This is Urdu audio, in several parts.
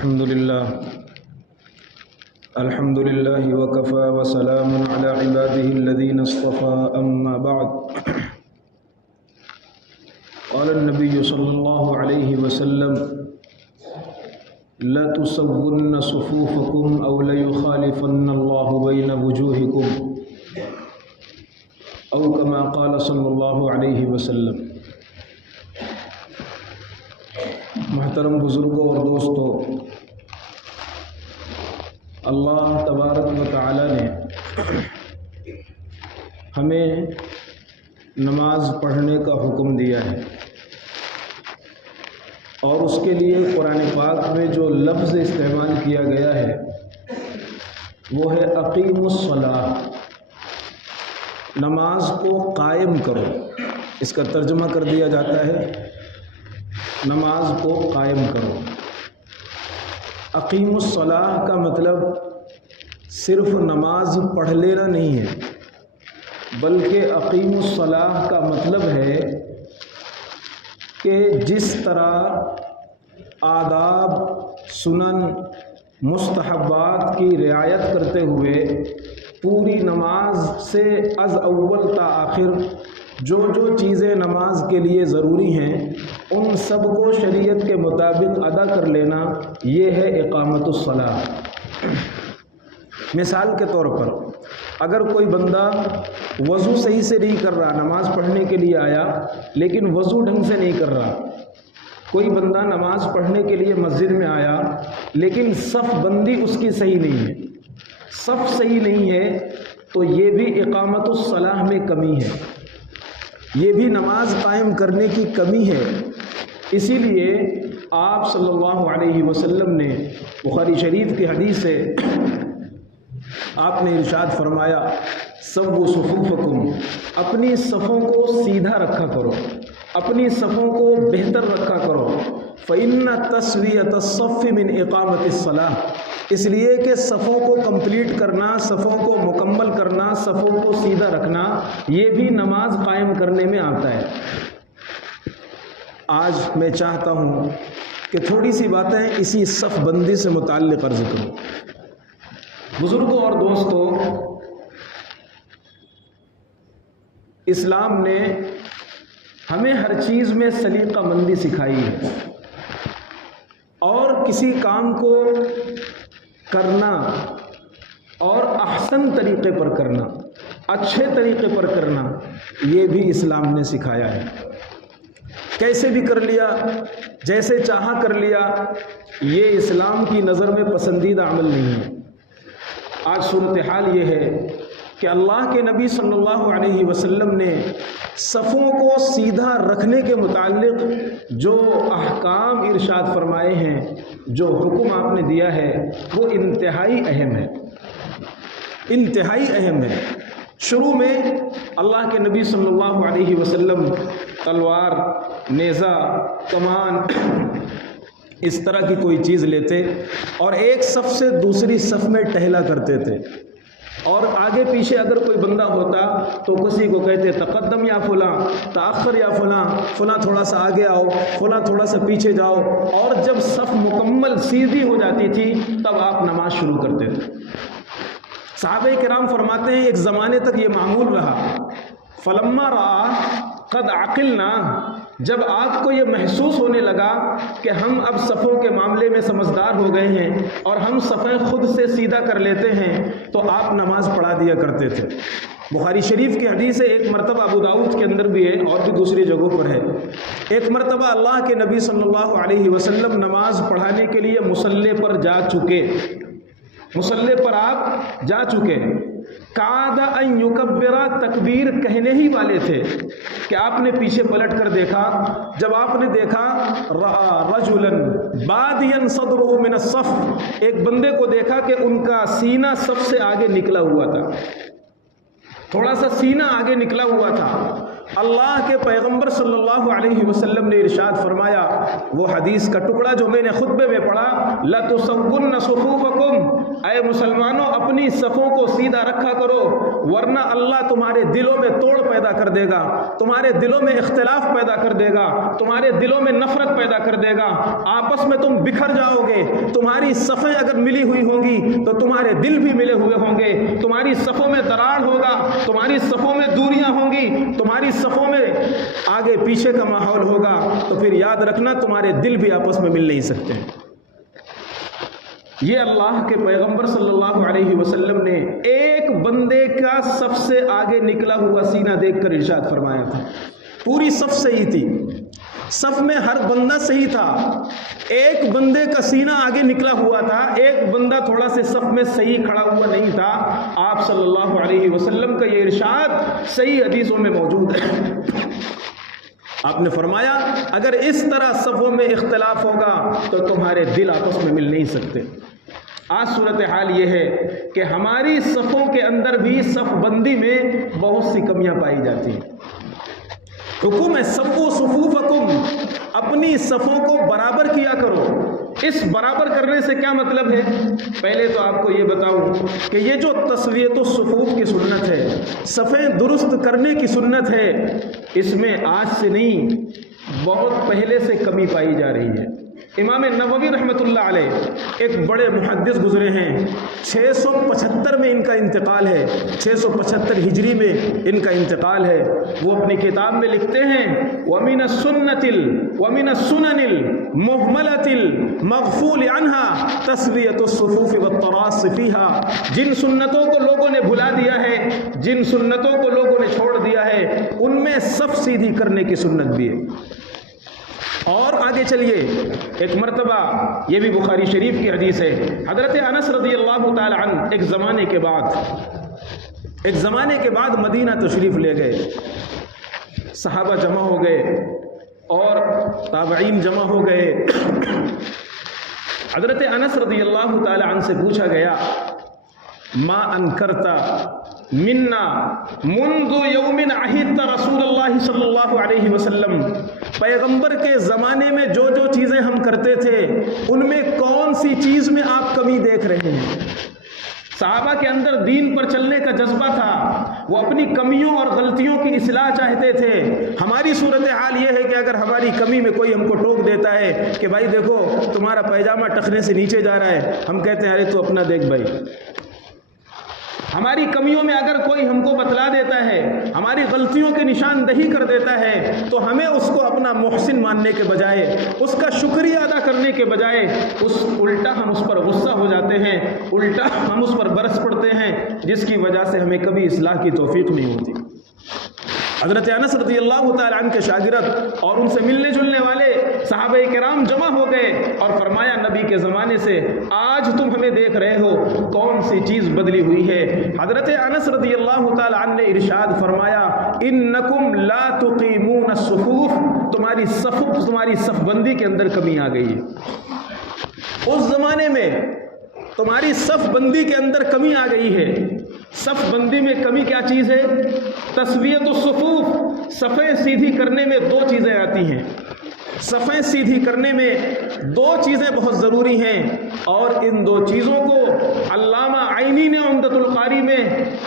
الحمد لله وكفى وسلام على عباده الذين اصطفى أما بعد قال النبي صلى الله عليه وسلم لا تسون صفوفكم أو ليخالفن الله بين وجوهكم أو كما قال صلى الله عليه وسلم۔ محترم بزرگوں اور دوستوں، اللہ تبارک و تعالی نے ہمیں نماز پڑھنے کا حکم دیا ہے، اور اس کے لیے قرآن پاک میں جو لفظ استعمال کیا گیا ہے وہ ہے اقیموا الصلاۃ، نماز کو قائم کرو۔ اس کا ترجمہ کر دیا جاتا ہے نماز کو قائم کرو۔ اقیم الصلاۃ کا مطلب صرف نماز پڑھ لینا نہیں ہے، بلکہ اقیم الصلاۃ کا مطلب ہے کہ جس طرح آداب، سنن، مستحبات کی رعایت کرتے ہوئے پوری نماز سے از اول تا آخر جو چیزیں نماز کے لیے ضروری ہیں ان سب کو شریعت کے مطابق ادا کر لینا، یہ ہے اقامت الصلاۃ۔ مثال کے طور پر اگر کوئی بندہ وضو صحیح سے نہیں کر رہا، نماز پڑھنے کے لیے آیا لیکن وضو ڈھنگ سے نہیں کر رہا، کوئی بندہ نماز پڑھنے کے لیے مسجد میں آیا لیکن صف بندی اس کی صحیح نہیں ہے، صف صحیح نہیں ہے، تو یہ بھی اقامت الصلاۃ میں کمی ہے، یہ بھی نماز قائم کرنے کی کمی ہے۔ اسی لیے آپ صلی اللہ علیہ وسلم نے بخاری شریف کی حدیث سے آپ نے ارشاد فرمایا سووا صفوفکم، اپنی صفوں کو سیدھا رکھا کرو، اپنی صفوں کو بہتر رکھا کرو۔ فإن تسویۃ الصف من اقامت الصلاۃ، اس لیے کہ صفوں کو کمپلیٹ کرنا، صفوں کو مکمل کرنا، صفوں کو سیدھا رکھنا، یہ بھی نماز قائم کرنے میں آتا ہے۔ آج میں چاہتا ہوں کہ تھوڑی سی باتیں اسی صف بندی سے متعلق عرض کروں۔ بزرگوں اور دوستوں، اسلام نے ہمیں ہر چیز میں سلیقہ مندی سکھائی ہے، اور کسی کام کو کرنا اور احسن طریقے پر کرنا، اچھے طریقے پر کرنا، یہ بھی اسلام نے سکھایا ہے۔ کیسے بھی کر لیا، جیسے چاہا کر لیا، یہ اسلام کی نظر میں پسندیدہ عمل نہیں ہے۔ آج صورتحال یہ ہے کہ اللہ کے نبی صلی اللہ علیہ وسلم نے صفوں کو سیدھا رکھنے کے متعلق جو احکام ارشاد فرمائے ہیں، جو حکم آپ نے دیا ہے، وہ انتہائی اہم ہے، انتہائی اہم ہے۔ شروع میں اللہ کے نبی صلی اللہ علیہ وسلم تلوار، نیزہ، کمان، اس طرح کی کوئی چیز لیتے اور ایک صف سے دوسری صف میں ٹہلا کرتے تھے، اور آگے پیچھے اگر کوئی بندہ ہوتا تو کسی کو کہتے تقدم یا فلاں، تاخر یا فلاں، فلاں تھوڑا سا آگے آؤ، فلاں تھوڑا سا پیچھے جاؤ، اور جب صف مکمل سیدھی ہو جاتی تھی تب آپ نماز شروع کرتے تھے۔ صحابہ کرام فرماتے ہیں ایک زمانے تک یہ معمول رہا، فلما رأى قد عقلنا، جب آپ کو یہ محسوس ہونے لگا کہ ہم اب صفوں کے معاملے میں سمجھدار ہو گئے ہیں اور ہم صفیں خود سے سیدھا کر لیتے ہیں، تو آپ نماز پڑھا دیا کرتے تھے۔ بخاری شریف کی حدیث ہے، ایک مرتبہ ابو داؤد کے اندر بھی ہے اور بھی دوسری جگہوں پر ہے، ایک مرتبہ اللہ کے نبی صلی اللہ علیہ وسلم نماز پڑھانے کے لیے مصلی پر جا چکے، مصلی پر آپ جا چکے، کاد ان یکبرا، تکبیر کہنے ہی والے تھے کہ آپ نے پیچھے پلٹ کر دیکھا، جب آپ نے دیکھا رجلا بادیا صدره من الصف، ایک بندے کو دیکھا کہ ان کا سینہ صف سے آگے نکلا ہوا تھا، تھوڑا سا سینہ آگے نکلا ہوا تھا، اللہ کے پیغمبر صلی اللہ علیہ وسلم نے ارشاد فرمایا، وہ حدیث کا ٹکڑا جو میں نے خطبے میں پڑھا، لَتُسَوُّنَّ صُفُوفَكُمْ، اے مسلمانوں اپنی صفوں کو سیدھا رکھا کرو، ورنہ اللہ تمہارے دلوں میں توڑ پیدا کر دے گا، تمہارے دلوں میں اختلاف پیدا کر دے گا، تمہارے دلوں میں نفرت پیدا کر دے گا، آپس میں تم بکھر جاؤ گے۔ تمہاری صفیں اگر ملی ہوئی ہوں گی تو تمہارے دل بھی ملے ہوئے ہوں گے، تمہاری صفوں میں دراڑ ہوگا، تمہاری صفوں میں دوریاں ہوں گی، تمہاری صفوں میں آگے پیچھے کا ماحول ہوگا، تو پھر یاد رکھنا تمہارے دل بھی آپس میں مل نہیں سکتے۔ یہ اللہ کے پیغمبر صلی اللہ علیہ وسلم نے ایک بندے کا سب سے آگے نکلا ہوا سینہ دیکھ کر ارشاد فرمایا تھا۔ پوری صف صحیح تھی، صف میں ہر بندہ صحیح تھا، ایک بندے کا سینہ آگے نکلا ہوا تھا، ایک بندہ تھوڑا سے صف میں صحیح کھڑا ہوا نہیں تھا۔ آپ صلی اللہ علیہ وسلم کا یہ ارشاد صحیح حدیثوں میں موجود ہے۔ آپ نے فرمایا اگر اس طرح صفوں میں اختلاف ہوگا تو تمہارے دل آپس میں مل نہیں سکتے۔ آج صورتحال یہ ہے کہ ہماری صفوں کے اندر بھی صف بندی میں بہت سی کمیاں پائی جاتی ہیں۔ حکم ہے سووا صفوفکم، اپنی صفوں کو برابر کیا کرو۔ اس برابر کرنے سے کیا مطلب ہے؟ پہلے تو آپ کو یہ بتاؤں کہ یہ جو تسویۃ الصفوف کی سنت ہے، صفیں درست کرنے کی سنت ہے، اس میں آج سے نہیں بہت پہلے سے کمی پائی جا رہی ہے۔ امام نووی رحمۃ اللہ علیہ ایک بڑے محدث گزرے ہیں، 675 میں ان کا انتقال ہے، 675 ہجری میں ان کا انتقال ہے۔ وہ اپنی کتاب میں لکھتے ہیں وَمِنَ السُّنَنِ الْمُهْمَلَةِ الْمَغْفُولِ عَنْهَا تَسْوِيَةُ الصُّفُوفِ وَالتَّرَاصِ فِيهَا، جن سنتوں کو لوگوں نے بھلا دیا ہے، جن سنتوں کو لوگوں نے چھوڑ دیا ہے، ان میں صف سیدھی کرنے کی سنت بھی ہے۔ اور آگے چلیے، ایک مرتبہ یہ بھی بخاری شریف کی حدیث ہے، حضرت انس رضی اللہ تعالی عنہ ایک زمانے کے بعد مدینہ تشریف لے گئے، صحابہ جمع ہو گئے اور تابعین جمع ہو گئے۔ حضرت انس رضی اللہ تعالی عنہ سے پوچھا گیا ما انکرتا منا منذ یوم عہدت رسول اللہ صلی اللہ علیہ وسلم، پیغمبر کے زمانے میں جو جو چیزیں ہم کرتے تھے ان میں کون سی چیز میں آپ کمی دیکھ رہے ہیں؟ صحابہ کے اندر دین پر چلنے کا جذبہ تھا، وہ اپنی کمیوں اور غلطیوں کی اصلاح چاہتے تھے۔ ہماری صورتحال یہ ہے کہ اگر ہماری کمی میں کوئی ہم کو ٹوک دیتا ہے کہ بھائی دیکھو تمہارا پیجامہ ٹخنے سے نیچے جا رہا ہے، ہم کہتے ہیں ارے تو اپنا دیکھ بھائی۔ ہماری کمیوں میں اگر کوئی ہم کو بتلا دیتا ہے، ہماری غلطیوں کی نشاندہی کر دیتا ہے، تو ہمیں اس کو اپنا محسن ماننے کے بجائے، اس کا شکریہ ادا کرنے کے بجائے الٹا ہم اس پر غصہ ہو جاتے ہیں، الٹا ہم اس پر برس پڑتے ہیں، جس کی وجہ سے ہمیں کبھی اصلاح کی توفیق نہیں ہوتی۔ حضرت انس رضی اللہ تعالی عنہ کے شاگرد اور ان سے ملنے جلنے والے صحابہ کرام جمع ہو گئے اور فرمایا نبی کے زمانے سے آج تم ہمیں دیکھ رہے ہو کون سی چیز بدلی ہوئی ہے؟ حضرت انس رضی اللہ تعالی عنہ نے ارشاد فرمایا انکم لا تقیمون الصفوف، تمہاری صف بندی کے اندر کمی آ گئی ہے۔ اس زمانے میں تمہاری صف بندی کے اندر کمی آ گئی ہے۔ صف بندی میں کمی کیا چیز ہے؟ تسویۃ الصفوف، صفیں سیدھی کرنے میں دو چیزیں آتی ہیں۔ صفیں سیدھی کرنے میں دو چیزیں بہت ضروری ہیں، اور ان دو چیزوں کو علامہ عینی نے عمدۃ القاری میں،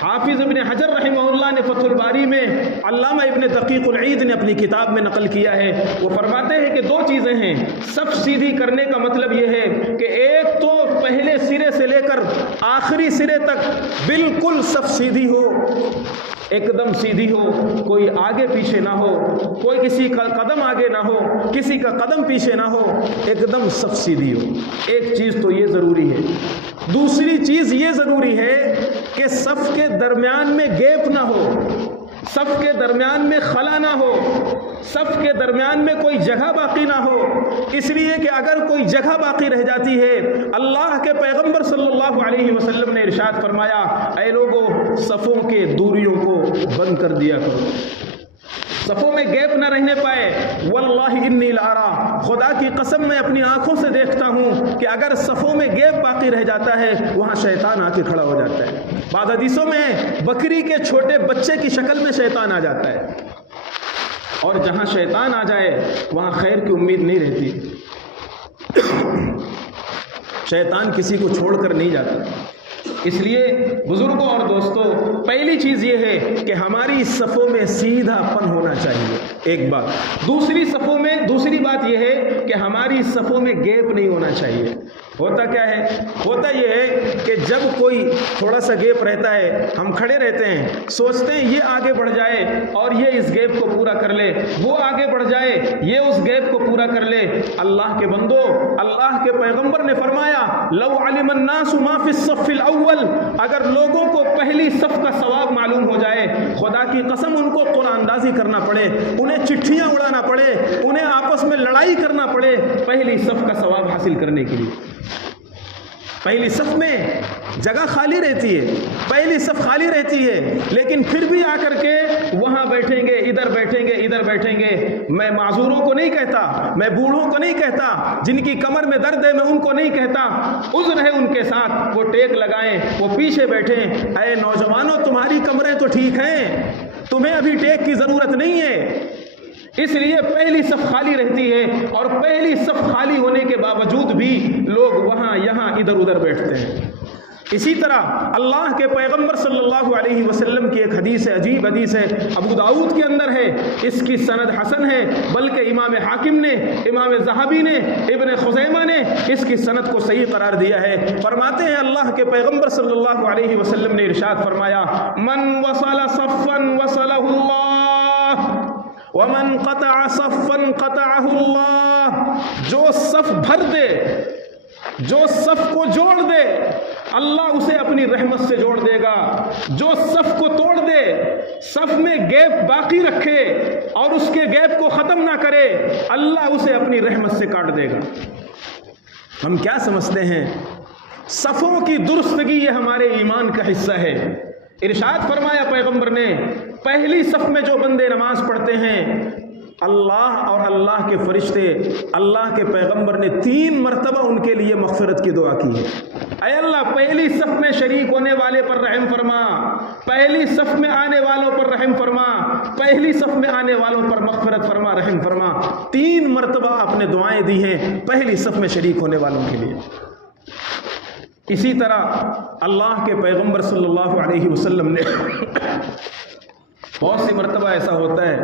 حافظ ابن حجر رحمہ اللہ نے فتح الباری میں، علامہ ابن دقیق العید نے اپنی کتاب میں نقل کیا ہے۔ وہ فرماتے ہیں کہ دو چیزیں ہیں۔ صف سیدھی کرنے کا مطلب یہ ہے کہ ایک تو پہلے سرے سے لے کر آخری سرے تک بالکل صف سیدھی ہو، ایک دم سیدھی ہو، کوئی آگے پیچھے نہ ہو، کوئی کسی کا قدم آگے نہ ہو، کسی کا قدم پیچھے نہ ہو، ایک دم صف سیدھی ہو۔ ایک چیز تو یہ ضروری ہے۔ دوسری چیز یہ ضروری ہے کہ صف کے درمیان میں گیپ نہ ہو، صف کے درمیان میں خلا نہ ہو، صف کے درمیان میں کوئی جگہ باقی نہ ہو، اس لیے کہ اگر کوئی جگہ باقی رہ جاتی ہے، اللہ کے پیغمبر صلی اللہ علیہ وسلم نے ارشاد فرمایا اے لوگوں صفوں کے دوریوں کو بند کر دیا کرو، صفوں میں گیپ نہ رہنے پائے۔ واللہ انی لارا، خدا کی قسم میں اپنی آنکھوں سے دیکھتا ہوں کہ اگر صفوں میں گیپ باقی رہ جاتا ہے وہاں شیطان آ کے کھڑا ہو جاتا ہے۔ بعض حدیثوں میں بکری کے چھوٹے بچے کی شکل میں شیطان آ جاتا ہے۔ اور جہاں شیطان آ جائے وہاں خیر کی امید نہیں رہتی. شیطان کسی کو چھوڑ کر نہیں جاتا. اس لیے بزرگوں اور دوستوں، پہلی چیز یہ ہے کہ ہماری صفوں میں سیدھا پن ہونا چاہیے، ایک بات. دوسری بات یہ ہے کہ ہماری صفوں میں گیپ نہیں ہونا چاہیے. ہوتا کیا ہے؟ ہوتا یہ ہے کہ جب کوئی تھوڑا سا گیپ رہتا ہے، ہم کھڑے رہتے ہیں، سوچتے ہیں یہ آگے بڑھ جائے اور یہ اس گیپ کو پورا کر لے، وہ آگے بڑھ جائے یہ اس گیپ کو پورا کر لے. اللہ کے بندو، اللہ کے پیغمبر نے فرمایا لو علم الناس ما فی الصف الاول، اگر لوگوں کو پہلی صف کا ثواب معلوم ہو جائے، خدا کی قسم ان کو قرآن اندازی کرنا پڑے، انہیں چٹھیاں اڑانا پڑے، انہیں آپس میں لڑائی کرنا پڑے پہلی صف کا ثواب حاصل کرنے کے لیے. پہلی صف میں جگہ خالی رہتی ہے، پہلی صف خالی رہتی ہے، لیکن پھر بھی آ کر کے وہاں بیٹھیں گے، ادھر بیٹھیں گے، ادھر بیٹھیں گے. میں معذوروں کو نہیں کہتا، میں بوڑھوں کو نہیں کہتا، جن کی کمر میں درد ہے میں ان کو نہیں کہتا، عذر ہے ان کے ساتھ، وہ ٹیک لگائیں، وہ پیچھے بیٹھیں. اے نوجوانوں، تمہاری کمریں تو ٹھیک ہیں، تمہیں ابھی ٹیک کی ضرورت نہیں ہے. اس لیے پہلی صف خالی رہتی ہے، اور پہلی صف خالی ہونے کے باوجود بھی لوگ وہاں یہاں ادھر ادھر بیٹھتے ہیں. اسی طرح اللہ کے پیغمبر صلی اللہ علیہ وسلم کی ایک حدیث ہے، عجیب حدیث ہے، ابو داؤد کے اندر ہے، اس کی سند حسن ہے، بلکہ امام حاکم نے، امام ذہبی نے، ابن خزیمہ نے اس کی سند کو صحیح قرار دیا ہے. فرماتے ہیں اللہ کے پیغمبر صلی اللہ علیہ وسلم نے ارشاد فرمایا من وصل صفا وصلہ اللہ ومن قطع صفا قطعہ اللہ. جو صف بھر دے، جو صف کو جوڑ دے، اللہ اسے اپنی رحمت سے جوڑ دے گا. جو صف کو توڑ دے، صف میں گیپ باقی رکھے اور اس کے گیپ کو ختم نہ کرے، اللہ اسے اپنی رحمت سے کاٹ دے گا. ہم کیا سمجھتے ہیں؟ صفوں کی درستگی یہ ہمارے ایمان کا حصہ ہے. ارشاد فرمایا پیغمبر نے، پہلی صف میں جو بندے نماز پڑھتے ہیں، اللہ اور اللہ کے فرشتے، اللہ کے پیغمبر نے 3 مرتبہ ان کے لیے مغفرت کی دعا کی ہے. اے اللہ، پہلی صف میں شریک ہونے والے پر رحم فرما، پہلی صف میں آنے والوں پر رحم فرما، پہلی صف میں آنے والوں پر مغفرت فرما، رحم فرما. 3 مرتبہ آپ نے دعائیں دی ہیں پہلی صف میں شریک ہونے والوں کے لیے. اسی طرح اللہ کے پیغمبر صلی اللہ علیہ وسلم نے بہت سی مرتبہ ایسا ہوتا ہے،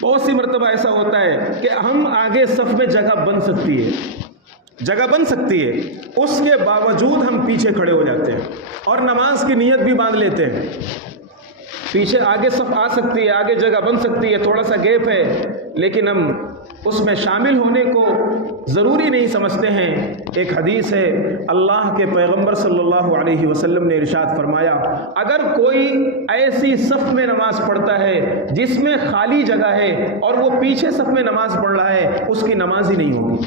بہت سی مرتبہ ایسا ہوتا ہے کہ ہم آگے صف میں جگہ بن سکتی ہے، جگہ بن سکتی ہے، اس کے باوجود ہم پیچھے کھڑے ہو جاتے ہیں اور نماز کی نیت بھی باندھ لیتے ہیں. پیچھے آگے صف آ سکتی ہے، آگے جگہ بن سکتی ہے، تھوڑا سا گیپ ہے، لیکن ہم اس میں شامل ہونے کو ضروری نہیں سمجھتے ہیں. ایک حدیث ہے، اللہ کے پیغمبر صلی اللہ علیہ وسلم نے ارشاد فرمایا اگر کوئی ایسی صف میں نماز پڑھتا ہے جس میں خالی جگہ ہے اور وہ پیچھے صف میں نماز پڑھ رہا ہے، اس کی نماز ہی نہیں ہوگی،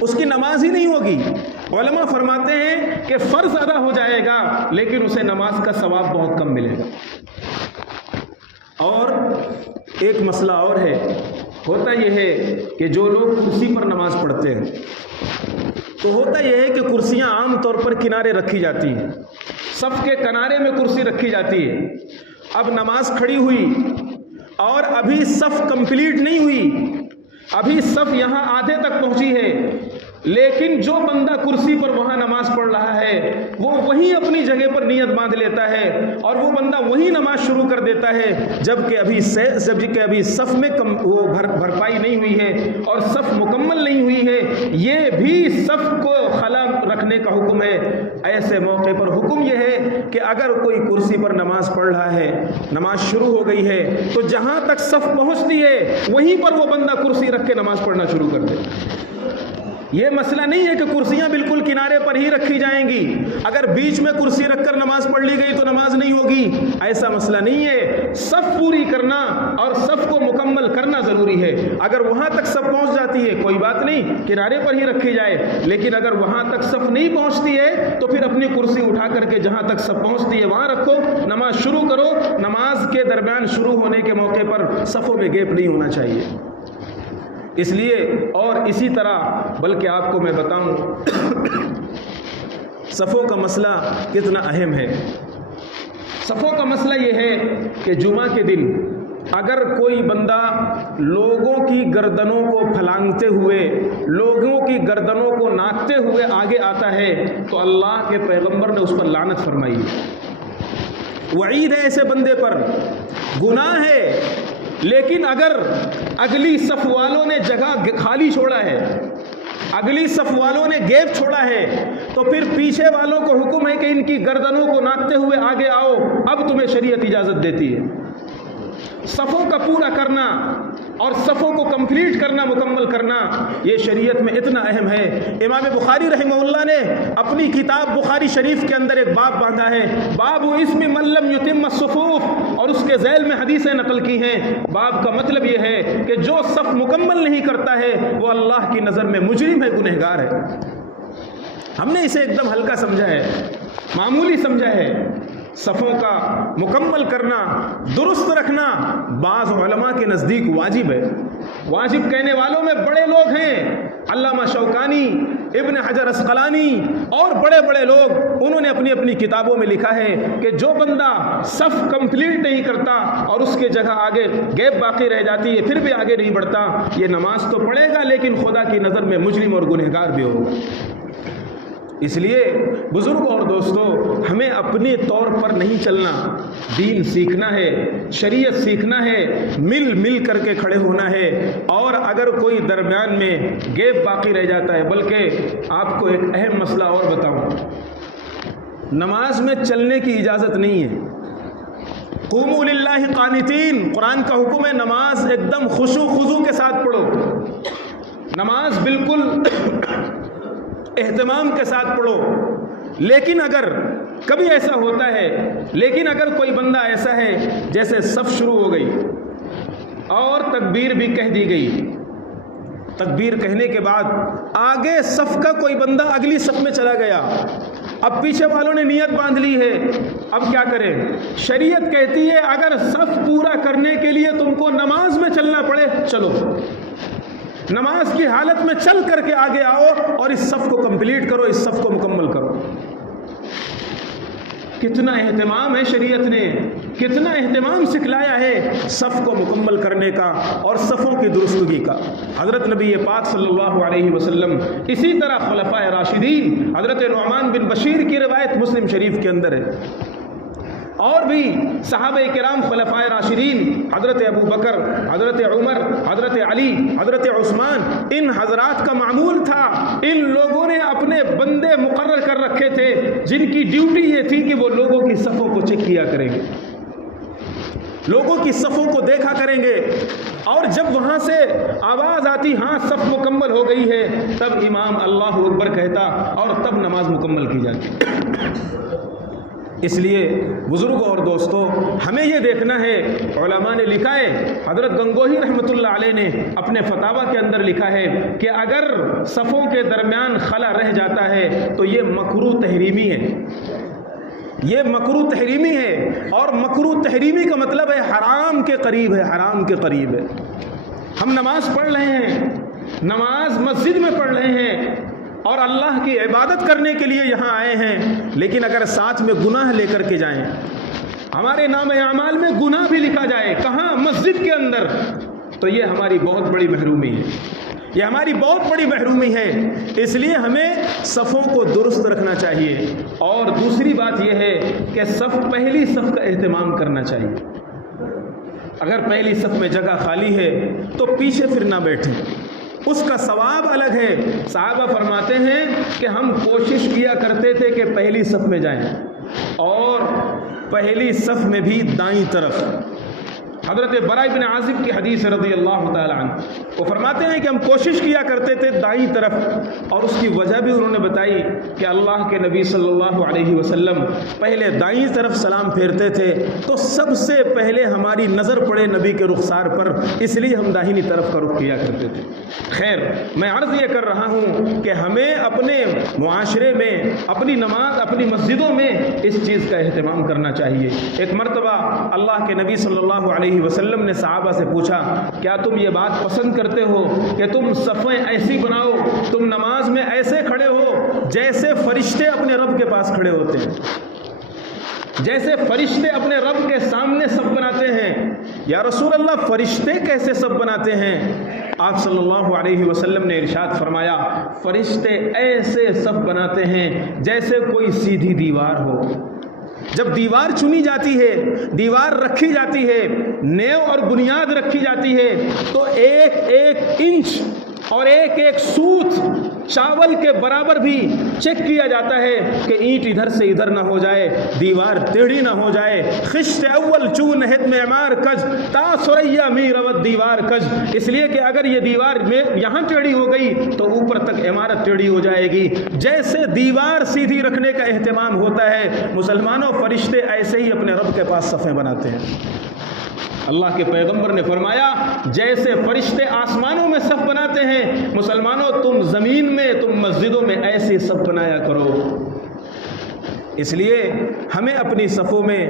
اس کی نماز ہی نہیں ہوگی. علماء فرماتے ہیں کہ فرض ادا ہو جائے گا لیکن اسے نماز کا ثواب بہت کم ملے گا. اور ایک مسئلہ اور ہے، ہوتا یہ ہے کہ جو لوگ کرسی پر نماز پڑھتے ہیں تو ہوتا یہ ہے کہ کرسیاں عام طور پر کنارے رکھی جاتی ہیں، صف کے کنارے میں کرسی رکھی جاتی ہے. اب نماز کھڑی ہوئی اور ابھی صف کمپلیٹ نہیں ہوئی، ابھی صف یہاں آدھے تک پہنچی ہے، لیکن جو بندہ کرسی پر وہاں نماز پڑھ رہا ہے وہ وہیں اپنی جگہ پر نیت باندھ لیتا ہے اور وہ بندہ وہیں نماز شروع کر دیتا ہے، جبکہ ابھی صف میں وہ بھرپائی نہیں ہوئی ہے اور صف مکمل نہیں ہوئی ہے. یہ بھی صف کو خلا رکھنے کا حکم ہے. ایسے موقع پر حکم یہ ہے کہ اگر کوئی کرسی پر نماز پڑھ رہا ہے، نماز شروع ہو گئی ہے، تو جہاں تک صف پہنچتی ہے وہیں پر وہ بندہ کرسی رکھ کے نماز پڑھنا شروع کر دے. یہ مسئلہ نہیں ہے کہ کرسیاں بالکل کنارے پر ہی رکھی جائیں گی، اگر بیچ میں کرسی رکھ کر نماز پڑھ لی گئی تو نماز نہیں ہوگی، ایسا مسئلہ نہیں ہے. صف پوری کرنا اور صف کو مکمل کرنا ضروری ہے. اگر وہاں تک صف پہنچ جاتی ہے کوئی بات نہیں، کنارے پر ہی رکھی جائے، لیکن اگر وہاں تک صف نہیں پہنچتی ہے تو پھر اپنی کرسی اٹھا کر کے جہاں تک صف پہنچتی ہے وہاں رکھو، نماز شروع کرو. نماز کے درمیان شروع ہونے کے موقع پر صفوں میں گیپ نہیں ہونا چاہیے. اس لیے اور اسی طرح بلکہ آپ کو میں بتاؤں صفوں کا مسئلہ کتنا اہم ہے. صفوں کا مسئلہ یہ ہے کہ جمعہ کے دن اگر کوئی بندہ لوگوں کی گردنوں کو پھلانگتے ہوئے، لوگوں کی گردنوں کو ناچتے ہوئے آگے آتا ہے تو اللہ کے پیغمبر نے اس پر لعنت فرمائی ہے، وعید ہے ایسے بندے پر، گناہ ہے۔ لیکن اگر اگلی صف والوں نے جگہ خالی چھوڑا ہے، اگلی صف والوں نے گیپ چھوڑا ہے، تو پھر پیچھے والوں کو حکم ہے کہ ان کی گردنوں کو ناچتے ہوئے آگے آؤ، اب تمہیں شریعت اجازت دیتی ہے۔ صفوں کا پورا کرنا اور صفوں کو کمپلیٹ کرنا، مکمل کرنا، یہ شریعت میں اتنا اہم ہے۔ امام بخاری رحمہ اللہ نے اپنی کتاب بخاری شریف کے اندر ایک باب باندھا ہے، باب اسم من لم یتم الصفوف، اور اس کے ذیل میں حدیثیں نقل کی ہیں۔ باب کا مطلب یہ ہے کہ جو صف مکمل نہیں کرتا ہے وہ اللہ کی نظر میں مجرم ہے، گنہگار ہے۔ ہم نے اسے ایک دم ہلکا سمجھا ہے، معمولی سمجھا ہے۔ صفوں کا مکمل کرنا، درست رکھنا بعض علماء کے نزدیک واجب ہے۔ واجب کہنے والوں میں بڑے لوگ ہیں، علامہ شوکانی، ابن حجر اسقلانی اور بڑے بڑے لوگ، انہوں نے اپنی اپنی کتابوں میں لکھا ہے کہ جو بندہ صف کمپلیٹ نہیں کرتا اور اس کے جگہ آگے گیپ باقی رہ جاتی ہے، پھر بھی آگے نہیں بڑھتا، یہ نماز تو پڑھے گا لیکن خدا کی نظر میں مجرم اور گنہگار بھی ہوگا۔ اس لیے بزرگوں اور دوستوں، ہمیں اپنے طور پر نہیں چلنا، دین سیکھنا ہے، شریعت سیکھنا ہے، مل مل کر کے کھڑے ہونا ہے۔ اور اگر کوئی درمیان میں گیپ باقی رہ جاتا ہے، بلکہ آپ کو ایک اہم مسئلہ اور بتاؤں، نماز میں چلنے کی اجازت نہیں ہے۔ قوموا للہ قانتین، قرآن کا حکم ہے نماز ایک دم خشوع خضوع کے ساتھ پڑھو، نماز بالکل اہتمام کے ساتھ پڑھو۔ لیکن اگر کبھی ایسا ہوتا ہے، لیکن اگر کوئی بندہ ایسا ہے جیسے صف شروع ہو گئی اور تکبیر بھی کہہ دی گئی، تکبیر کہنے کے بعد آگے صف کا کوئی بندہ اگلی صف میں چلا گیا، اب پیچھے والوں نے نیت باندھ لی ہے، اب کیا کریں؟ شریعت کہتی ہے اگر صف پورا کرنے کے لیے تم کو نماز میں چلنا پڑے، چلو، نماز کی حالت میں چل کر کے آگے آؤ اور اس صف کو کمپلیٹ کرو، اس صف کو مکمل کرو۔ کتنا اہتمام ہے شریعت نے، کتنا اہتمام سکھلایا ہے صف کو مکمل کرنے کا اور صفوں کی درستگی کا۔ حضرت نبی پاک صلی اللہ علیہ وسلم، اسی طرح خلفائے راشدین، حضرت نعمان بن بشیر کی روایت مسلم شریف کے اندر ہے، اور بھی صحابہ کرام خلفائے راشدین، حضرت ابو بکر، حضرت عمر، حضرت علی، حضرت عثمان، ان حضرات کا معمول تھا، ان لوگوں نے اپنے بندے مقرر کر رکھے تھے جن کی ڈیوٹی یہ تھی کہ وہ لوگوں کی صفوں کو چیک کیا کریں گے، لوگوں کی صفوں کو دیکھا کریں گے، اور جب وہاں سے آواز آتی ہاں صف مکمل ہو گئی ہے، تب امام اللہ اکبر کہتا اور تب نماز مکمل کی جاتی۔ اس لیے بزرگوں اور دوستوں، ہمیں یہ دیکھنا ہے، علماء نے لکھا ہے، حضرت گنگوہی رحمۃ اللہ علیہ نے اپنے فتاویٰ کے اندر لکھا ہے کہ اگر صفوں کے درمیان خلا رہ جاتا ہے تو یہ مکروہ تحریمی ہے، یہ مکروہ تحریمی ہے، اور مکروہ تحریمی کا مطلب ہے حرام کے قریب ہے، حرام کے قریب ہے۔ ہم نماز پڑھ رہے ہیں، نماز مسجد میں پڑھ رہے ہیں اور اللہ کی عبادت کرنے کے لیے یہاں آئے ہیں، لیکن اگر ساتھ میں گناہ لے کر کے جائیں، ہمارے نام اعمال میں گناہ بھی لکھا جائے، کہاں؟ مسجد کے اندر، تو یہ ہماری بہت بڑی محرومی ہے، یہ ہماری بہت بڑی محرومی ہے۔ اس لیے ہمیں صفوں کو درست رکھنا چاہیے، اور دوسری بات یہ ہے کہ پہلی صف کا اہتمام کرنا چاہیے۔ اگر پہلی صف میں جگہ خالی ہے تو پیچھے پھر نہ بیٹھیں، اس کا ثواب الگ ہے۔ صحابہ فرماتے ہیں کہ ہم کوشش کیا کرتے تھے کہ پہلی صف میں جائیں، اور پہلی صف میں بھی دائیں طرف۔ حضرت براء بن عازب کی حدیث رضی اللہ تعالی عنہ، وہ فرماتے ہیں کہ ہم کوشش کیا کرتے تھے دائیں طرف، اور اس کی وجہ بھی انہوں نے بتائی کہ اللہ کے نبی صلی اللہ علیہ وسلم پہلے دائیں طرف سلام پھیرتے تھے تو سب سے پہلے ہماری نظر پڑے نبی کے رخسار پر، اس لیے ہم داہنی طرف کا رخ کیا کرتے تھے۔ خیر، میں عرض یہ کر رہا ہوں کہ ہمیں اپنے معاشرے میں، اپنی نماز، اپنی مسجدوں میں اس چیز کا اہتمام کرنا چاہیے۔ ایک مرتبہ اللہ کے نبی صلی اللہ علیہ وسلم نے صحابہ سے پوچھا، کیا تم یہ بات پسند کرتے ہو کہ تم صفیں ایسی بناؤ، تم نماز میں ایسے کھڑے ہو جیسے فرشتے اپنے رب کے پاس کھڑے ہوتے ہیں؟ جیسے فرشتے اپنے رب کے سامنے صف بناتے ہیں۔ یا رسول اللہ فرشتے کیسے صف بناتے ہیں؟ آپ صلی اللہ علیہ وسلم نے ارشاد فرمایا فرشتے ایسے صف بناتے ہیں جیسے کوئی سیدھی دیوار ہو۔ جب دیوار چنی جاتی ہے، دیوار رکھی جاتی ہے، نیو اور بنیاد رکھی جاتی ہے، تو ایک ایک انچ اور ایک ایک سوت چاول کے برابر بھی چیک کیا جاتا ہے کہ اینٹ ادھر سے ادھر نہ ہو جائے، دیوار ٹیڑھی نہ ہو جائے۔ خشت اول چون ہت معمار کج تا سریا می روت دیوار کج، اس لیے کہ اگر یہ دیوار میں یہاں ٹیڑھی ہو گئی تو اوپر تک عمارت ٹیڑھی ہو جائے گی۔ جیسے دیوار سیدھی رکھنے کا اہتمام ہوتا ہے، مسلمانوں فرشتے ایسے ہی اپنے رب کے پاس صفیں بناتے ہیں۔ اللہ کے پیغمبر نے فرمایا جیسے فرشتے آسمانوں میں صف بناتے ہیں، مسلمانوں تم زمین میں، تم مسجدوں میں ایسے صف بنایا کرو۔ اس لیے ہمیں اپنی صفوں میں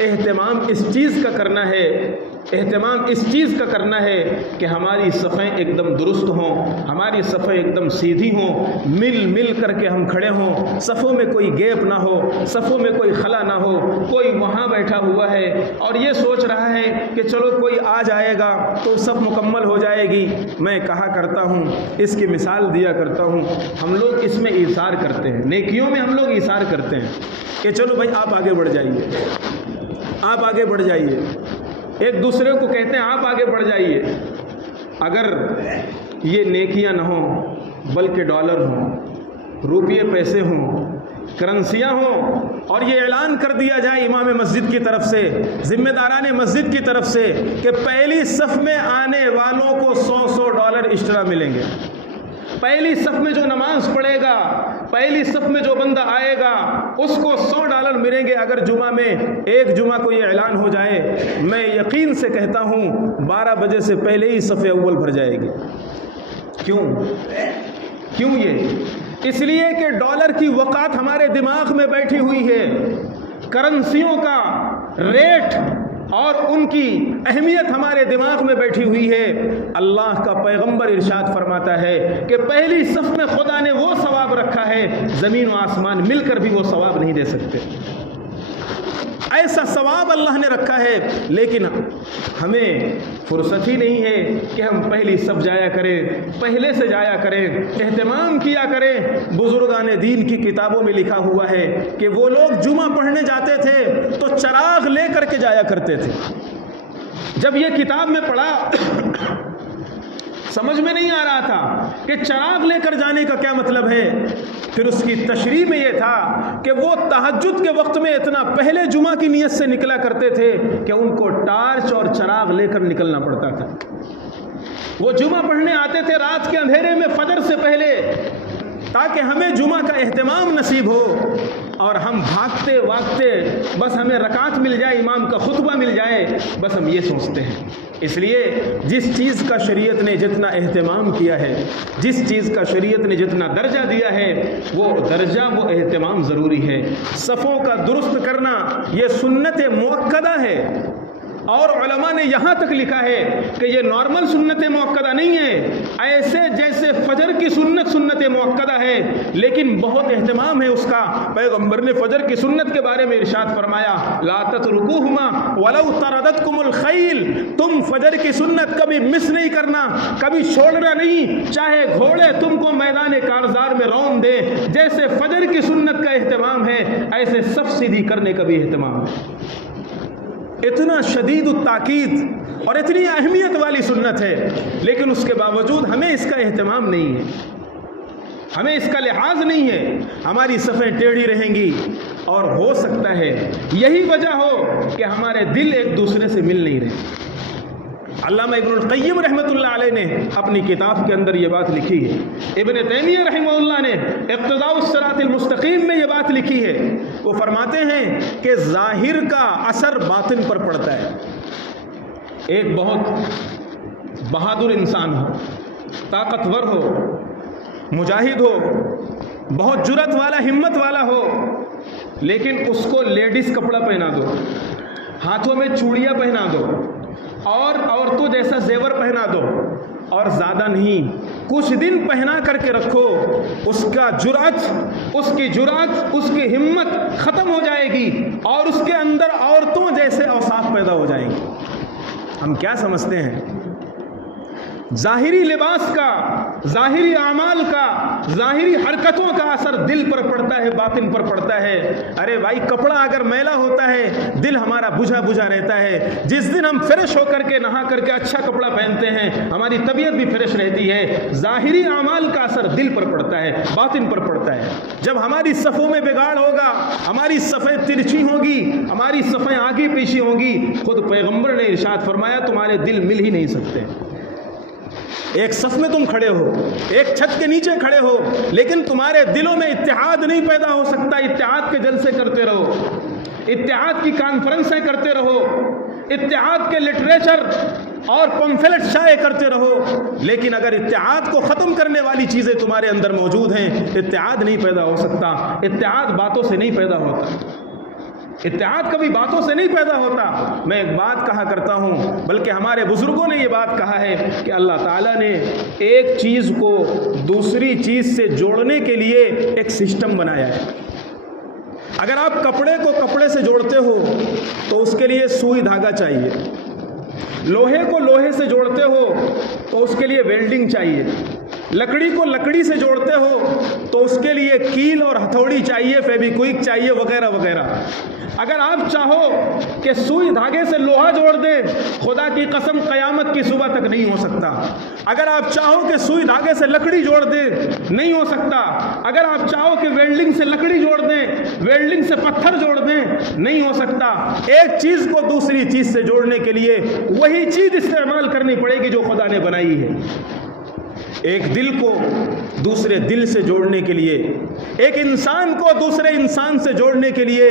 اہتمام اس چیز کا کرنا ہے، اہتمام اس چیز کا کرنا ہے کہ ہماری صفیں ایک دم درست ہوں، ہماری صفیں ایک دم سیدھی ہوں، مل مل کر کے ہم کھڑے ہوں، صفوں میں کوئی گیپ نہ ہو، صفوں میں کوئی خلا نہ ہو۔ کوئی وہاں بیٹھا ہوا ہے اور یہ سوچ رہا ہے کہ چلو کوئی آ جائے گا تو سب مکمل ہو جائے گی۔ میں کہا کرتا ہوں، اس کی مثال دیا کرتا ہوں، ہم لوگ اس میں ایثار کرتے ہیں، نیکیوں میں ہم لوگ ایثار کرتے ہیں کہ چلو بھائی آپ آگے بڑھ جائیے، آپ آگے بڑھ جائیے، ایک دوسرے کو کہتے ہیں آپ آگے بڑھ جائیے۔ اگر یہ نیکیاں نہ ہوں بلکہ ڈالر ہوں، روپیے پیسے ہوں، کرنسیاں ہوں، اور یہ اعلان کر دیا جائے امام مسجد کی طرف سے، ذمہ داران مسجد کی طرف سے کہ پہلی صف میں آنے والوں کو $100 ایکسٹرا ملیں گے، پہلی صف میں جو نماز پڑھے گا، پہلی صف میں جو بندہ آئے گا اس کو $100 ملیں گے۔ اگر جمعہ میں ایک جمعہ کو یہ اعلان ہو جائے، میں یقین سے کہتا ہوں 12 بجے سے پہلے ہی صف اول بھر جائے گی۔ کیوں یہ؟ اس لیے کہ ڈالر کی وقعت ہمارے دماغ میں بیٹھی ہوئی ہے، کرنسیوں کا ریٹ اور ان کی اہمیت ہمارے دماغ میں بیٹھی ہوئی ہے۔ اللہ کا پیغمبر ارشاد فرماتا ہے کہ پہلی صف میں خدا نے وہ ثواب رکھا ہے زمین و آسمان مل کر بھی وہ ثواب نہیں دے سکتے، ایسا ثواب اللہ نے رکھا ہے۔ لیکن ہمیں فرصت ہی نہیں ہے کہ ہم پہلی صف جایا کریں، پہلے سے جایا کریں، اہتمام کیا کریں۔ بزرگان دین کی کتابوں میں لکھا ہوا ہے کہ وہ لوگ جمعہ پڑھنے جاتے تھے تو چراغ لے کر کے جایا کرتے تھے۔ جب یہ کتاب میں پڑھا سمجھ میں نہیں آ رہا تھا کہ چراغ لے کر جانے کا کیا مطلب ہے۔ پھر اس کی تشریح میں یہ تھا کہ وہ تہجد کے وقت میں اتنا پہلے جمعہ کی نیت سے نکلا کرتے تھے کہ ان کو ٹارچ اور چراغ لے کر نکلنا پڑتا تھا۔ وہ جمعہ پڑھنے آتے تھے رات کے اندھیرے میں فجر سے پہلے تاکہ ہمیں جمعہ کا اہتمام نصیب ہو، اور ہم بھاگتے واگتے بس ہمیں رکعت مل جائے، امام کا خطبہ مل جائے، بس ہم یہ سوچتے ہیں۔ اس لیے جس چیز کا شریعت نے جتنا اہتمام کیا ہے، جس چیز کا شریعت نے جتنا درجہ دیا ہے، وہ درجہ وہ اہتمام ضروری ہے۔ صفوں کا درست کرنا یہ سنت مؤکدہ ہے، اور علماء نے یہاں تک لکھا ہے کہ یہ نارمل سنت مؤکدہ نہیں ہے، ایسے جیسے فجر کی سنت مؤکدہ ہے، لیکن بہت اہتمام ہے اس کا۔ پیغمبر نے فجر کی سنت کے بارے میں ارشاد فرمایا لا تترکوہما ولو طردتکم الخیل، تم فجر کی سنت کبھی مس نہیں کرنا، کبھی چھوڑنا نہیں، چاہے گھوڑے تم کو میدان کارزار میں رون دے۔ جیسے فجر کی سنت کا اہتمام ہے، ایسے صف سیدھی کرنے کا بھی اہتمام ہے۔ اتنا شدید التاکید اور اتنی اہمیت والی سنت ہے، لیکن اس کے باوجود ہمیں اس کا اہتمام نہیں ہے، ہمیں اس کا لحاظ نہیں ہے، ہماری صفیں ٹیڑھی رہیں گی، اور ہو سکتا ہے یہی وجہ ہو کہ ہمارے دل ایک دوسرے سے مل نہیں رہے۔ علامہ ابن القیم رحمۃ اللہ علیہ نے اپنی کتاب کے اندر یہ بات لکھی ہے، ابن تیمیہ رحمہ اللہ نے اقتداء الصراط المستقیم میں یہ بات لکھی ہے۔ وہ فرماتے ہیں کہ ظاہر کا اثر باطن پر پڑتا ہے۔ ایک بہت بہادر انسان ہو، طاقتور ہو، مجاہد ہو، بہت جرأت والا، ہمت والا ہو، لیکن اس کو لیڈیز کپڑا پہنا دو، ہاتھوں میں چوڑیاں پہنا دو، اور عورتوں جیسا زیور پہنا دو، اور زیادہ نہیں کچھ دن پہنا کر کے رکھو، اس کا جرأت، اس کی جرأت، اس کی ہمت ختم ہو جائے گی اور اس کے اندر عورتوں جیسے اوصاف پیدا ہو جائیں گے۔ ہم کیا سمجھتے ہیں؟ ظاہری لباس کا، ظاہری اعمال کا، ظاہری حرکتوں کا اثر دل پر پڑتا ہے، باطن پر پڑتا ہے۔ ارے بھائی، کپڑا اگر میلا ہوتا ہے دل ہمارا بجھا بجھا رہتا ہے۔ جس دن ہم فریش ہو کر کے، نہا کر کے اچھا کپڑا پہنتے ہیں، ہماری طبیعت بھی فریش رہتی ہے۔ ظاہری اعمال کا اثر دل پر پڑتا ہے، باطن پر پڑتا ہے۔ جب ہماری صفوں میں بگاڑ ہوگا، ہماری صفیں ترچھی ہوں گی، ہماری صفیں آگے پیچھے ہوں گی، خود پیغمبر نے ارشاد فرمایا تمہارے دل مل ہی نہیں سکتے۔ ایک صف میں تم کھڑے ہو، ایک چھت کے نیچے کھڑے ہو، لیکن تمہارے دلوں میں اتحاد نہیں پیدا ہو سکتا۔ اتحاد کے جلسے کرتے رہو، اتحاد کی کانفرنسیں کرتے رہو، اتحاد کے لٹریچر اور پمفلٹ شائع کرتے رہو، لیکن اگر اتحاد کو ختم کرنے والی چیزیں تمہارے اندر موجود ہیں، اتحاد نہیں پیدا ہو سکتا۔ اتحاد باتوں سے نہیں پیدا ہوتا، اتحاد کبھی باتوں سے نہیں پیدا ہوتا۔ میں ایک بات کہا کرتا ہوں، بلکہ ہمارے بزرگوں نے یہ بات کہا ہے کہ اللہ تعالیٰ نے ایک چیز کو دوسری چیز سے جوڑنے کے لیے ایک سسٹم بنایا ہے۔ اگر آپ کپڑے کو کپڑے سے جوڑتے ہو تو اس کے لیے سوئی دھاگا چاہیے، لوہے کو لوہے سے جوڑتے ہو تو اس کے لیے ویلڈنگ چاہیے، لکڑی کو لکڑی سے جوڑتے ہو تو اس کے لیے کیل اور ہتھوڑی چاہیے، فیویکوئک چاہیے، وغیرہ وغیرہ۔ اگر آپ چاہو کہ سوئی دھاگے سے لوہا جوڑ دیں، خدا کی قسم قیامت کی صبح تک نہیں ہو سکتا۔ اگر آپ چاہو کہ سوئی دھاگے سے لکڑی جوڑ دیں، نہیں ہو سکتا۔ اگر آپ چاہو کہ ویلڈنگ سے لکڑی جوڑ دیں، ویلڈنگ سے پتھر جوڑ دیں، نہیں ہو سکتا۔ ایک چیز کو دوسری چیز سے جوڑنے کے لیے وہی چیز استعمال کرنی پڑے گی جو خدا نے بنائی ہے۔ ایک دل کو دوسرے دل سے جوڑنے کے لیے، ایک انسان کو دوسرے انسان سے جوڑنے کے لیے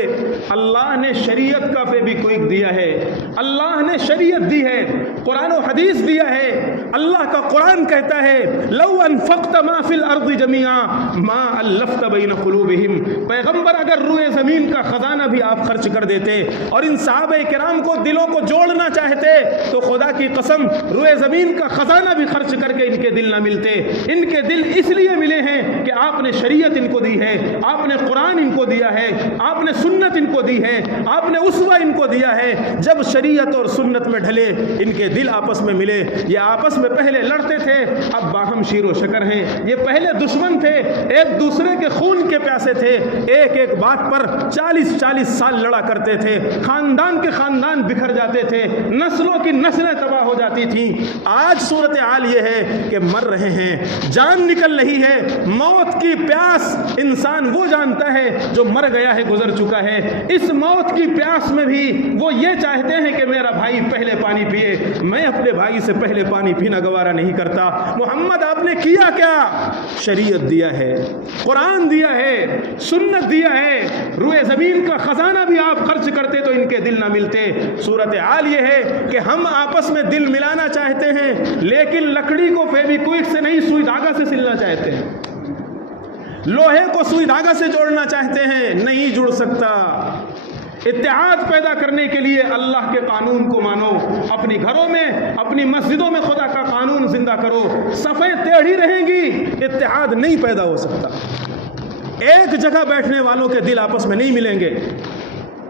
اللہ نے شریعت کا فیویکوئک دیا ہے، اللہ نے شریعت دی ہے، قرآن و حدیث دیا ہے۔ اللہ کا قرآن کہتا ہے لو انفقت ما فی الارض جميعا ما الفت بین قلوبہم۔ پیغمبر اگر روئے زمین کا خزانہ بھی آپ خرچ کر دیتے اور ان صحابہ کرام کو دلوں کو جوڑنا چاہتے تو خدا کی قسم روئے زمین کا خزانہ بھی خرچ کر کے ان کے دل نہ ملتے۔ ان کے دل اس لیے ملے ہیں کہ آپ نے شریعت ان کو دی ہے، آپ نے قرآن ان کو دیا ہے، آپ نے سنت ان کو دی ہے، آپ نے اسوہ ان کو دیا ہے۔ جب شریعت اور سنت میں ڈھلے، ان کے دل آپس میں ملے۔ یہ آپس میں پہلے لڑتے تھے، اب باہم شیر و شکر ہیں۔ یہ پہلے دشمن تھے، ایک دوسرے کے خون کے پیاسے تھے، ایک ایک بات پر 40 سال لڑا کرتے تھے، خاندان کے خاندان بکھر جاتے تھے، نسلوں کی نسلیں تباہ ہو جاتی تھیں۔ آج صورتحال یہ ہے کہ مر رہے ہیں، جان نکل رہی ہے۔ موت کی پیاس انسان وہ جانتا ہے جو مر گیا ہے، گزر چکا ہے۔ اس موت کی پیاس میں بھی وہ یہ چاہتے ہیں کہ میرا بھائی پہلے پانی پیے، میں اپنے بھائی سے پہلے پانی پینا گوارا نہیں کرتا۔ محمد آپ نے کیا کیا؟ شریعت دیا ہے، قرآن دیا ہے، سنت دیا ہے۔ روئے زمین کا خزانہ بھی آپ خرچ کرتے تو ان کے دل نہ ملتے۔ صورتحال یہ ہے کہ ہم آپس میں دل ملانا چاہتے ہیں، لیکن لکڑی کو فیویکوئک سے نہیں، سوئی دھاگا سے سلنا چاہتے ہیں۔ لوہے کو سوئی دھاگا سے جوڑنا چاہتے ہیں، نہیں جڑ سکتا۔ اتحاد پیدا کرنے کے لیے اللہ کے قانون کو مانو، اپنی گھروں میں، اپنی مسجدوں میں خدا کا قانون زندہ کرو۔ صفیں ٹیڑھی رہیں گی، اتحاد نہیں پیدا ہو سکتا۔ ایک جگہ بیٹھنے والوں کے دل آپس میں نہیں ملیں گے۔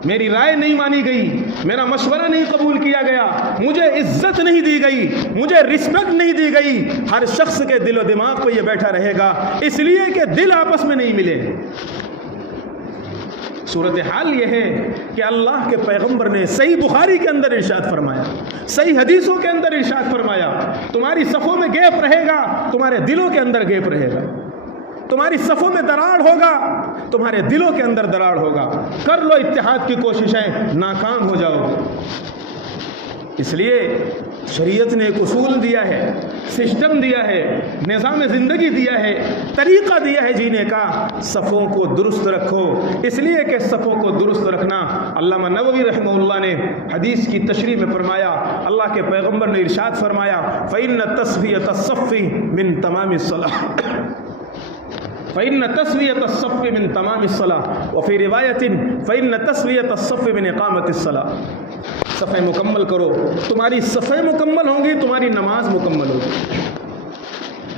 میری رائے نہیں مانی گئی، میرا مشورہ نہیں قبول کیا گیا، مجھے عزت نہیں دی گئی، مجھے رسپیکٹ نہیں دی گئی۔ ہر شخص کے دل و دماغ پہ یہ بیٹھا رہے گا، اس لیے کہ دل آپس میں نہیں ملے۔ صورتحال یہ ہے کہ اللہ کے پیغمبر نے صحیح بخاری کے اندر ارشاد فرمایا، صحیح حدیثوں کے اندر ارشاد فرمایا، تمہاری صفوں میں گیپ رہے گا، تمہارے دلوں کے اندر گیپ رہے گا۔ تمہاری صفوں میں دراڑ ہوگا، تمہارے دلوں کے اندر دراڑ ہوگا۔ کر لو اتحاد کی کوششیں، ناکام ہو جاؤ۔ اس لیے شریعت نے ایک اصول دیا ہے، سسٹم دیا ہے، نظام زندگی دیا ہے، طریقہ دیا ہے جینے کا۔ صفوں کو درست رکھو، اس لیے کہ صفوں کو درست رکھنا، علامہ نووی رحمہ اللہ نے حدیث کی تشریح میں فرمایا، اللہ کے پیغمبر نے ارشاد فرمایا فَإِنَّ تَسْوِيَةَ الصَّفِّ مِن تَمَامِ الصَّلَاةِ فَإِنَّ تَسْوِيَةَ الصَّفِّ مِن تَمَامِ الصَّلَاةِ وَفِي رِوَایَةٍ فَإِنَّ تَسْوِيَةَ الصَّفِّ مِنْ إِقَامَةِ الصَّلَاةِ۔ صفیں مکمل کرو، تمہاری صفیں مکمل ہوں گی، تمہاری نماز مکمل ہوگی۔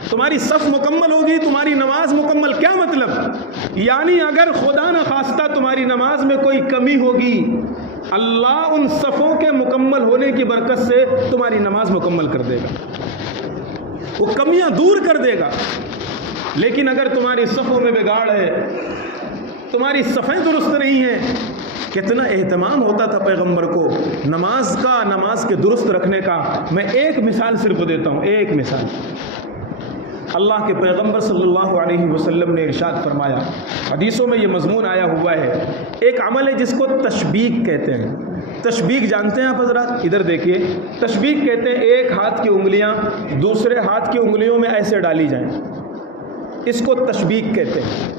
تمہاری صف مکمل ہوگی، تمہاری نماز مکمل. کیا مطلب؟ یعنی اگر خدا نہ خواستہ تمہاری نماز میں کوئی کمی ہوگی، اللہ ان صفوں کے مکمل ہونے کی برکت سے تمہاری نماز مکمل کر دے گا، وہ کمیاں دور کر دے گا. لیکن اگر تمہاری صفوں میں بگاڑ ہے، تمہاری صفیں درست نہیں ہیں. کتنا اہتمام ہوتا تھا پیغمبر کو نماز کا، نماز کے درست رکھنے کا. میں ایک مثال صرف دیتا ہوں، ایک مثال. اللہ کے پیغمبر صلی اللہ علیہ وسلم نے ارشاد فرمایا، حدیثوں میں یہ مضمون آیا ہوا ہے، ایک عمل ہے جس کو تشبیک کہتے ہیں. تشبیک جانتے ہیں آپ حضرات؟ ادھر دیکھیے، تشبیک کہتے ہیں ایک ہاتھ کی انگلیاں دوسرے ہاتھ کی انگلیوں میں ایسے ڈالی جائیں، اس کو تشبیک کہتے ہیں.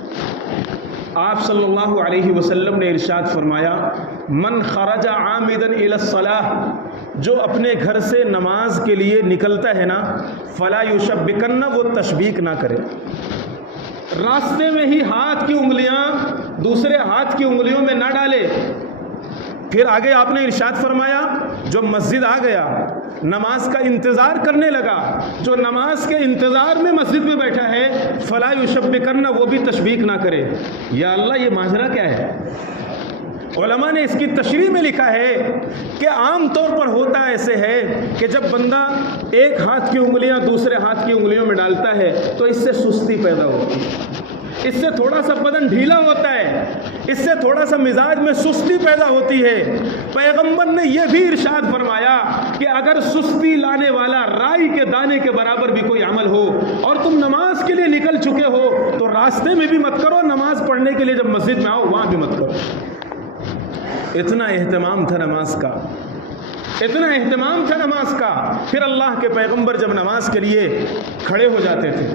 آپ صلی اللہ علیہ وسلم نے ارشاد فرمایا، من خرج عامدا الی الصلاۃ، جو اپنے گھر سے نماز کے لیے نکلتا ہے نا، فلا یشبکن، وہ تشبیک نہ کرے. راستے میں ہی ہاتھ کی انگلیاں دوسرے ہاتھ کی انگلیوں میں نہ ڈالے. پھر آگے آپ نے ارشاد فرمایا، جو مسجد آ گیا، نماز کا انتظار کرنے لگا، جو نماز کے انتظار میں مسجد میں بیٹھا ہے، فلا یشبکن، وہ بھی تشبیک نہ کرے. یا اللہ، یہ ماجرا کیا ہے؟ علماء نے اس کی تشریح میں لکھا ہے کہ عام طور پر ہوتا ایسے ہے کہ جب بندہ ایک ہاتھ کی انگلیاں دوسرے ہاتھ کی انگلیوں میں ڈالتا ہے تو اس سے سستی پیدا ہوتی ہے، اس سے تھوڑا سا بدن ڈھیلا ہوتا ہے، اس سے تھوڑا سا مزاج میں سستی پیدا ہوتی ہے. پیغمبر نے یہ بھی ارشاد فرمایا کہ اگر سستی لانے والا رائی کے دانے کے برابر بھی کوئی عمل ہو اور تم نماز کے لیے نکل چکے ہو تو راستے میں بھی مت کرو، نماز پڑھنے کے لیے جب مسجد میں آؤ وہاں بھی مت کرو. اتنا اہتمام تھا نماز کا، اتنا اہتمام تھا نماز کا. پھر اللہ کے پیغمبر جب نماز کے لیے کھڑے ہو جاتے تھے،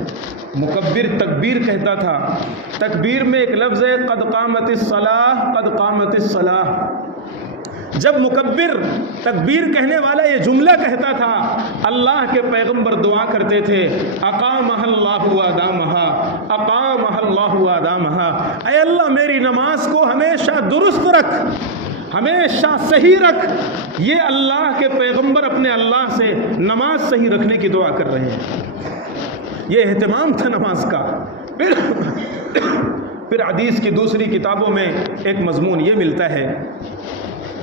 مکبر تکبیر کہتا تھا. تکبیر میں ایک لفظ ہے قد قامت الصلاۃ، قد قامت الصلاۃ. جب مکبر تکبیر کہنے والا یہ جملہ کہتا تھا، اللہ کے پیغمبر دعا کرتے تھے، اقامہ اللہ وادامہا، اقامہ اللہ وادامہا. اے اللہ، میری نماز کو ہمیشہ درست رکھ، ہمیشہ صحیح رکھ. یہ اللہ کے پیغمبر اپنے اللہ سے نماز صحیح رکھنے کی دعا کر رہے ہیں. یہ اہتمام تھا نماز کا. پھر حدیث کی دوسری کتابوں میں ایک مضمون یہ ملتا ہے،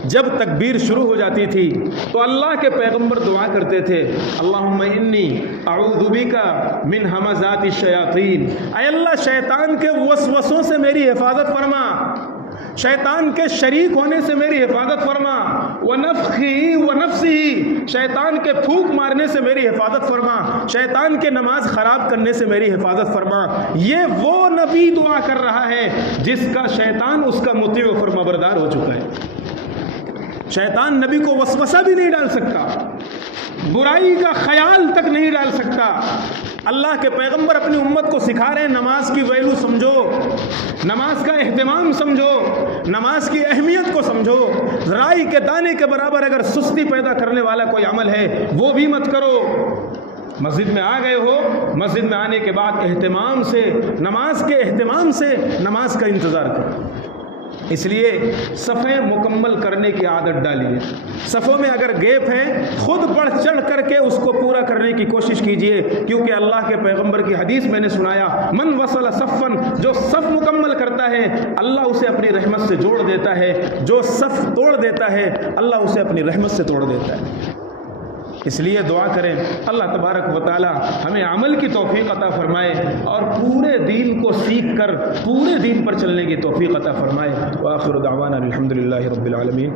جب تکبیر شروع ہو جاتی تھی تو اللہ کے پیغمبر دعا کرتے تھے، اللہم انی اعوذ بک من ہمزات الشیاطین. اے اللہ، شیطان کے وسوسوں سے میری حفاظت فرما، شیطان کے شریک ہونے سے میری حفاظت فرما، ونفخی ونفسی، شیطان کے پھونک مارنے سے میری حفاظت فرما، شیطان کے نماز خراب کرنے سے میری حفاظت فرما. یہ وہ نبی دعا کر رہا ہے جس کا شیطان اس کا مطیع و فرمانبردار ہو چکا ہے. شیطان نبی کو وسوسہ بھی نہیں ڈال سکتا، برائی کا خیال تک نہیں ڈال سکتا. اللہ کے پیغمبر اپنی امت کو سکھا رہے ہیں، نماز کی ویلو سمجھو، نماز کا اہتمام سمجھو، نماز کی اہمیت کو سمجھو. رائی کے دانے کے برابر اگر سستی پیدا کرنے والا کوئی عمل ہے وہ بھی مت کرو. مسجد میں آ گئے ہو، مسجد میں آنے کے بعد اہتمام سے، نماز کے اہتمام سے نماز کا انتظار کرو. اس لیے صفیں مکمل کرنے کی عادت ڈالیے. صفوں میں اگر گیپ ہے خود بڑھ چڑھ کر کے اس کو پورا کرنے کی کوشش کیجیے، کیونکہ اللہ کے پیغمبر کی حدیث میں نے سنایا، من وصل صفن، جو صف مکمل کرتا ہے اللہ اسے اپنی رحمت سے جوڑ دیتا ہے، جو صف توڑ دیتا ہے اللہ اسے اپنی رحمت سے توڑ دیتا ہے. اس لیے دعا کریں اللہ تبارک و تعالی ہمیں عمل کی توفیق عطا فرمائے اور پورے دین کو سیکھ کر پورے دین پر چلنے کی توفیق عطا فرمائے. وآخر دعوانا الحمدللہ رب العالمین.